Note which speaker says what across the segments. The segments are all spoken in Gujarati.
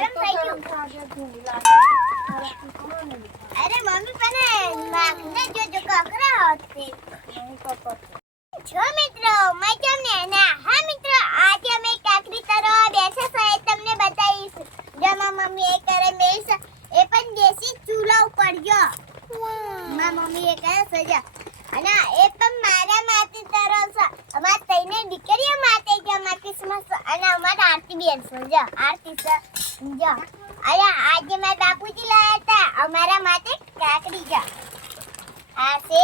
Speaker 1: ગરમ થઈ ગયું અરે મમ્મી પણ માગને જો જો કકરા હતી છો મિત્રો મેં ને ના હા મિત્રો આજે અમે કાકરી તરવા બેઠા છે એ તમને બતાવીશ જેમાં મમ્મી એ કરે મેસ એ પણ દેશી ચૂલા ઉપર જો માં મમ્મી એ કરે છે જો અને એ પણ મારા માટે તરવ છે અમાર તઈને દીકરીઓ માટે જ અમાર ક્રિસમસ અને અમાર આરતી બેન સમજો આરતી છે જો. અરે આજે મેં બાપુજી લાયા હતા. અમારા માટે કાકડી જો. આ છે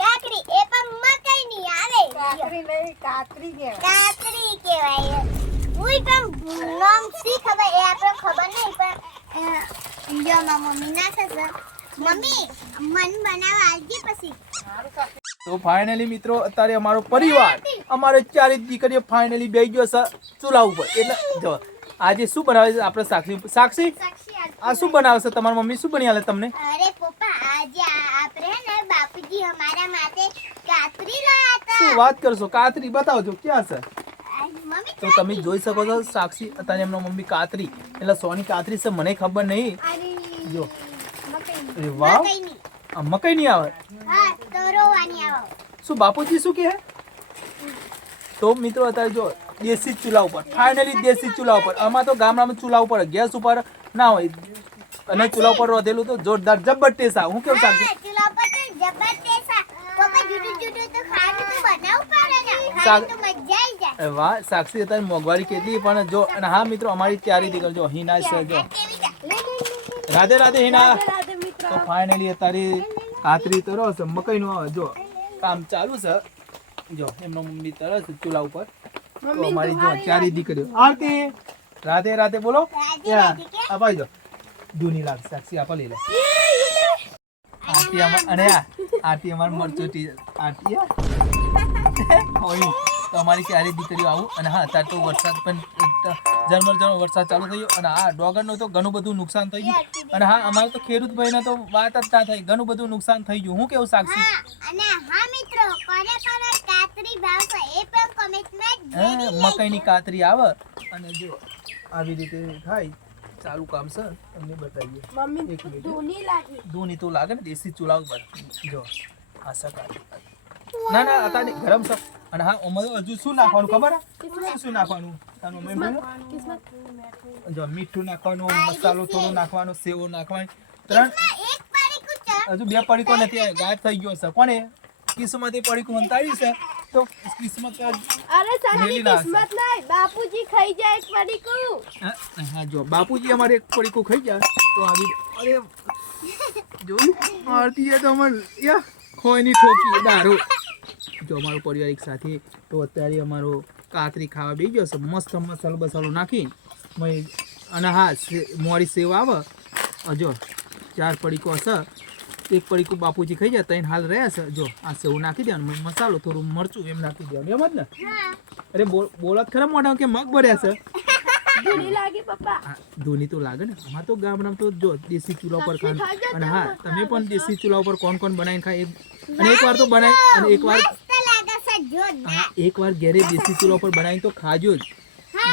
Speaker 1: કાકડી. એ પણ મકાઈની આવે.
Speaker 2: કાકડી નહીં કાતરી કહેવાય
Speaker 1: કાકડી કહેવાય. હું પણ નામ શી ખબર? એ આપણે ખબર નહીં પણ જો મમ્મી ના થશે. મમ્મી મન બનાવવા આવજે.
Speaker 3: તો ફાઇનલી મિત્રો અત્યારે અમારો પરિવાર અમારે ચારે દીકરીઓ ફાઇનલી બે ગયો છે ચૂલા ઉપર. એટલે જો આજે શું બનાવે છે આપણે સાક્ષી સાક્ષી? આ શું બનાવે છે? તમારી મમ્મી શું બની આલે તમને?
Speaker 1: અરે પપ્પા આજે આપણે ને બાપુજી અમારા માટે કાતરી લાયા હતા.
Speaker 3: શું વાત કરશો? કાતરી? બતાવજો ક્યાં છે? તો તમે જોઈ શકો છો સાક્ષી અત્યારે એમનો મમ્મી કાતરી. એટલે સોની કાતરી છે મને ખબર નહીં. જો. અરે વાહ. મકઈ નહીં આવો. શું બાપુજી શું કહે? તો મિત્રો અત્યારે જો દેશી ચૂલા ઉપર ફાઇનલી દેશી ચૂલા ઉપર આમાં તો ગામડામાં ચૂલા ઉપર ગેસ ઉપર ના હોય. અને ચૂલા ઉપર રોધેલું તો જોરદાર જબ્બર ટેસ્ટ આવે હું કેવું
Speaker 1: હા,
Speaker 3: સાક્ષી
Speaker 1: ચૂલા પર તો જબરદસ્ત આ. પપ્પા જુદું જુદું તો ખાવાનું તો બનાવવું પડે ને
Speaker 3: શાક-
Speaker 1: ખાવાની તો મજા આવી જાય
Speaker 3: એ વાહ સાક્ષી અત્યારે મોંઘવારી કેટલી પણ જો અને હા મિત્રો અમારી તૈયારી દીકરી જો હિના છે જો.
Speaker 1: કેવી જાય?
Speaker 3: રાધે રાધે હિના.
Speaker 2: રાધે મિત્રો.
Speaker 3: તો ફાઇનલી અત્યારે કાતરી તરો છે મકઈનું આવે. જો કામ ચાલુ છે. જો એમનો મમ્મી તરસ ચૂલા ઉપર. તો અમારી જો ચારી દીકરીઓ. આરતી રાધે રાધે બોલો. અપાઈ દો જૂની લાગ સાક્ષી આપા લઈ લે. આરતી અમાર અને આરતી અમાર મરચોટી આરતી આ. તો અમારી ક્યારેય દીકરીઓ આવું. અને હા અત્યારે તો વરસાદ પણ ઝરમર ઝરમર વરસાદ ચાલુ થયો. અને હા ડોગરનું તો ઘણું બધું નુકસાન થઈ ગયું. અને હા અમારે તો ખેડૂત ભાઈને તો વાત જ ના થઈ. ઘણું બધું નુકસાન થઈ ગયું. હું કેવું સાક્ષી?
Speaker 1: હા અને હા મિત્રો કોને કોને કાતરી ભાવશે એ પણ કમેન્ટમાં
Speaker 3: મકાઈની કાતરી આવે. અને જો આવી રીતે થાય. ચાલુ કામ છે. તમને બતાવીએ.
Speaker 2: મમ્મી
Speaker 3: એક મિનિટ.
Speaker 2: ધૂની લાગે.
Speaker 3: ધૂની તો લાગે ને દેશી ચૂલા ઉપર. જો આશા સકાય ના ના અત્યારે ગરમ છે અને હા ઓમાં હજુ શું નાખવાનું ખબર? શું શું નાખવાનું? તારું મેં બોલો. જો મીઠું નાખવાનું મસાલો થોડો નાખવાનો સેવો નાખવાની. ત્રણ.
Speaker 1: એક પડીકું ચા
Speaker 3: હજુ બે પડીકો નથી ગાયબ થઈ ગયો છે. કોને? કિસ્મતે પડીકો અંતાવી છે. તો કિસ્મત
Speaker 2: અરે
Speaker 3: મેલી
Speaker 2: કિસ્મત નહીં. બાપુજી ખાઈ જાય એક પડીકું.
Speaker 3: હા જો બાપુજી અમારે એક પડીકું ખાઈ ગયા. તો આવી અરે જોયું? આરતી તો અમાર યા ખોયની ઠોકી દારૂ. જો અમારો પરિવાર એક સાથે તો અત્યારે અમારો કાતરી ખાવા બેસી ગયો છે. મસ્ત મસાલો બસાલો નાખી અને હા મોડી સેવ આવે. હજો ચાર પડીકો હશે એક પડીકું બાપુજી ખાઈ જાય ત્રણ હાલ રહ્યા છે. જો આ સેવ નાખી દેવાનું. મસાલો થોડું મરચું એમ નાખી દેવાનું. એમ જ ને? અરે બોલ બોલત ખરા મોઢા કે મગ ભર્યા છે?
Speaker 2: ધૂની
Speaker 3: તો લાગે ને. અમાર તો ગામડામાં તો જો દેશી ચૂલા ઉપર ખાન અને હા તમે પણ દેશી ચૂલા ઉપર કોણ કોણ બનાવીને ખાય? એક- વાર તો બનાવી અને
Speaker 1: છે જોરદાર
Speaker 3: હા, એકવાર ઘેરે દેશી ચૂલા ઉપર બનાવીને તો ખાજો જ.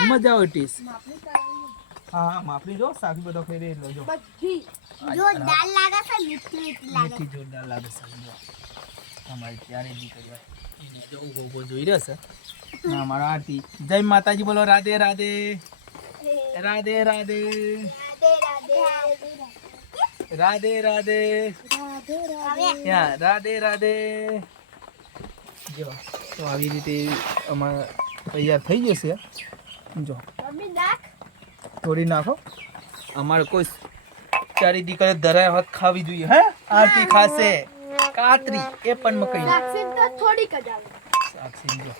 Speaker 3: મજા આવે ટેસ્ટ. હા હા માફી જો શાક બધો ફેરી લો જો.
Speaker 2: બધી.
Speaker 1: જોરદાર લાગે છે મીઠી મીઠી લાગે
Speaker 3: મીઠી જોરદાર લાગે છે જો અમારી ત્યારે દીકરી એને જો ઊભો ઊભો જોઈ રહ્યો છે. ના મારા આરતી. જય માતાજી બોલો રાધે રાધે. રાધે રાધે.
Speaker 1: રાધે રાધે.
Speaker 3: રાધે રાધે. યા રાધે રાધે. જો તો આવી રીતે અમારે તૈયાર થઈ જશે. જો
Speaker 2: મમ્મી નાખ.
Speaker 3: થોડી નાખો. અમારે કોઈ ચારી દીકરી ધરાય હાથ ખાવી જોઈએ હે? આરતી ખાશે. કાતરી એ પણ મકઈ
Speaker 2: સાક્ષી તો થોડીક જ આવે.
Speaker 3: સાક્ષી જો.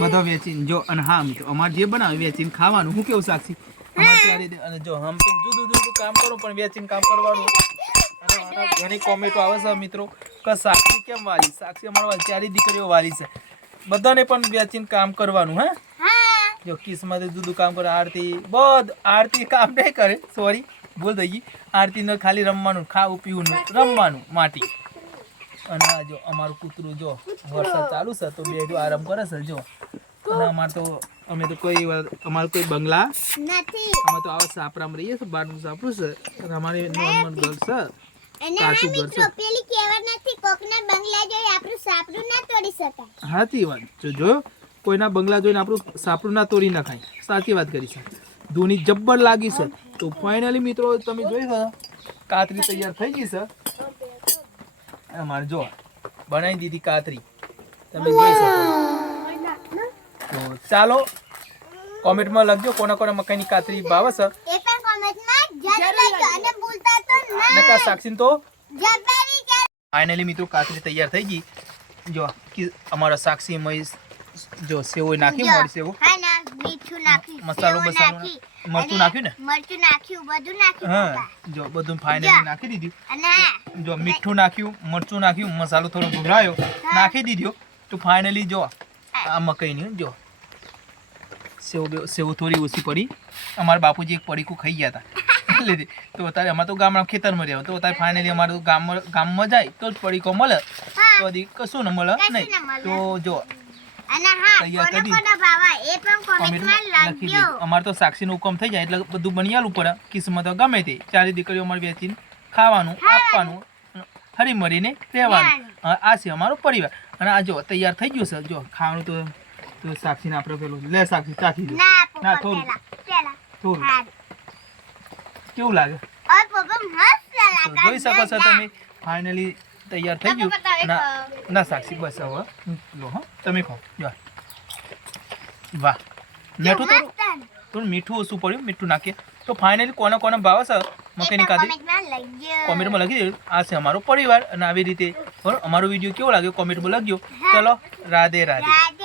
Speaker 3: બધો વેચીને જો અને હા મિત્રો અમારે જે બનાવે વેચીને ખાવાનું. હું કેવું સાક્ષી? અમારે ત્યારે દે- અને જો હમ પણ જુદું જુદું કામ કરો પણ વેચીને કામ કરવાનું. અને આના ઘણી કોમેન્ટો આવે છે મિત્રો. કે સાક્ષી કેમ વાલી? સાક્ષી અમારા ચારી દીકરીઓ વાલી છે. બધાને પણ વેચીને કામ કરવાનું હા? જો કિસ્મત જુદું કામ કરે આરતી બધ આરતી કામ નહીં કરે સોરી ભૂલ થઈ ગઈ. આરતી ને ખાલી રમવાનું ખાવું પીવું રમવાનું માટી. અને આ જો અમારું કૂતરું જો વરસાદ ચાલુ છે તો બે જો આરામ કરે છે જો. અને અમાર તો અમે તો કોઈ અમારું કોઈ બંગલા
Speaker 1: નથી.
Speaker 3: અમે તો આવા સાપરામાં રહીએ છીએ બારનું સાપરું છે અને અમારે નોર્મલ ઘર છે. કાચું ઘર છે.
Speaker 1: પેલી કહેવત નથી કોકના બંગલા જોઈ આપણું સાપડું ના તોડી શકાય.
Speaker 3: સાચી વાત. જો જો કોઈના બંગલા જોઈને આપણું સાપરું ના તોડી નખાય. સાચી વાત કરી છે. ધૂની જબ્બર લાગી છે. તો ફાઇનલી મિત્રો તમે જોઈ શકો. કાતરી તૈયાર થઈ ગઈ છે. અમારે જો બનાવી દીધી કાતરી. તમે જોઈ શકો. તો ચાલો કોમેન્ટમાં લખજો કોના કોના મકાઈની કાતરી ભાવે છે
Speaker 1: એ પણ કોમેન્ટમાં જરૂર લખજો અને ભૂલતા તો ના
Speaker 3: નકા સાક્ષીન તો ફાઇનલી મિત્રો કાતરી તૈયાર થઈ ગઈ. જો અમારા સાક્ષી મહેશ જો સેવો નાખી મોડી સેવો.
Speaker 1: મીઠું
Speaker 3: મસાલો બસાલો મરચું નાખ્યું ને?
Speaker 1: મરચું નાખ્યું બધું નાખ્યું
Speaker 3: હા જો બધું ફાઇનલી નાખી દીધું.
Speaker 1: અને
Speaker 3: જો મીઠું નાખ્યું મરચું નાખ્યું મસાલો થોડો ભૂરાયો નાખી દીધો. તો ફાઇનલી જો આ મકાઈની જો. સેવ સેવ થોડી ઓછી પડી. અમારા બાપુજી એક પડીકું ખાઈ ગયા હતા. લીધી તો અત્યારે અમારે તો ગામડા ખેતરમાં રહ્યા તો અત્યારે ફાઇનલી અમારે ગામમાં ગામમાં જાય તો જ પડીકો મળે. તો હજી કશું ન મળે નહીં. તો જો. અમારે તો સાક્ષીનું હુકમ થઈ જાય એટલે બધું બનિયાલું પડે. કિસ્મત ગમે તે. ચારે દીકરીઓ અમારે વેચીને ખાવાનું આપવાનું હરી મળીને રહેવાનું. આ છે અમારો પરિવાર. અને આ જો તૈયાર થઈ ગયું છે. જો ખાવાનું તો સાક્ષીને આપણે પેલું લે સાક્ષી ચાખી દે.
Speaker 1: ના
Speaker 3: ના, થોડું. થોડું. કેવું લાગે? જોઈ શકો છો તમે ફાઇનલી તૈયાર થઈ ગયું. ના ના સાક્ષી બસ હવે લો હો તમે ખો જો. વાહ મીઠું તો થોડું મીઠું ઓછું પડ્યું મીઠું નાખીએ. તો ફાઇનલી કોને કોને ભાવે છે? મકાઈની કાતરી
Speaker 1: કોમેન્ટમાં
Speaker 3: લખી દેજો. આ છે અમારો પરિવાર અને આવી રીતે અમારો વીડિયો કેવો લાગ્યો? કોમેન્ટમાં લખજો. ચલો રાધે.
Speaker 1: રાધે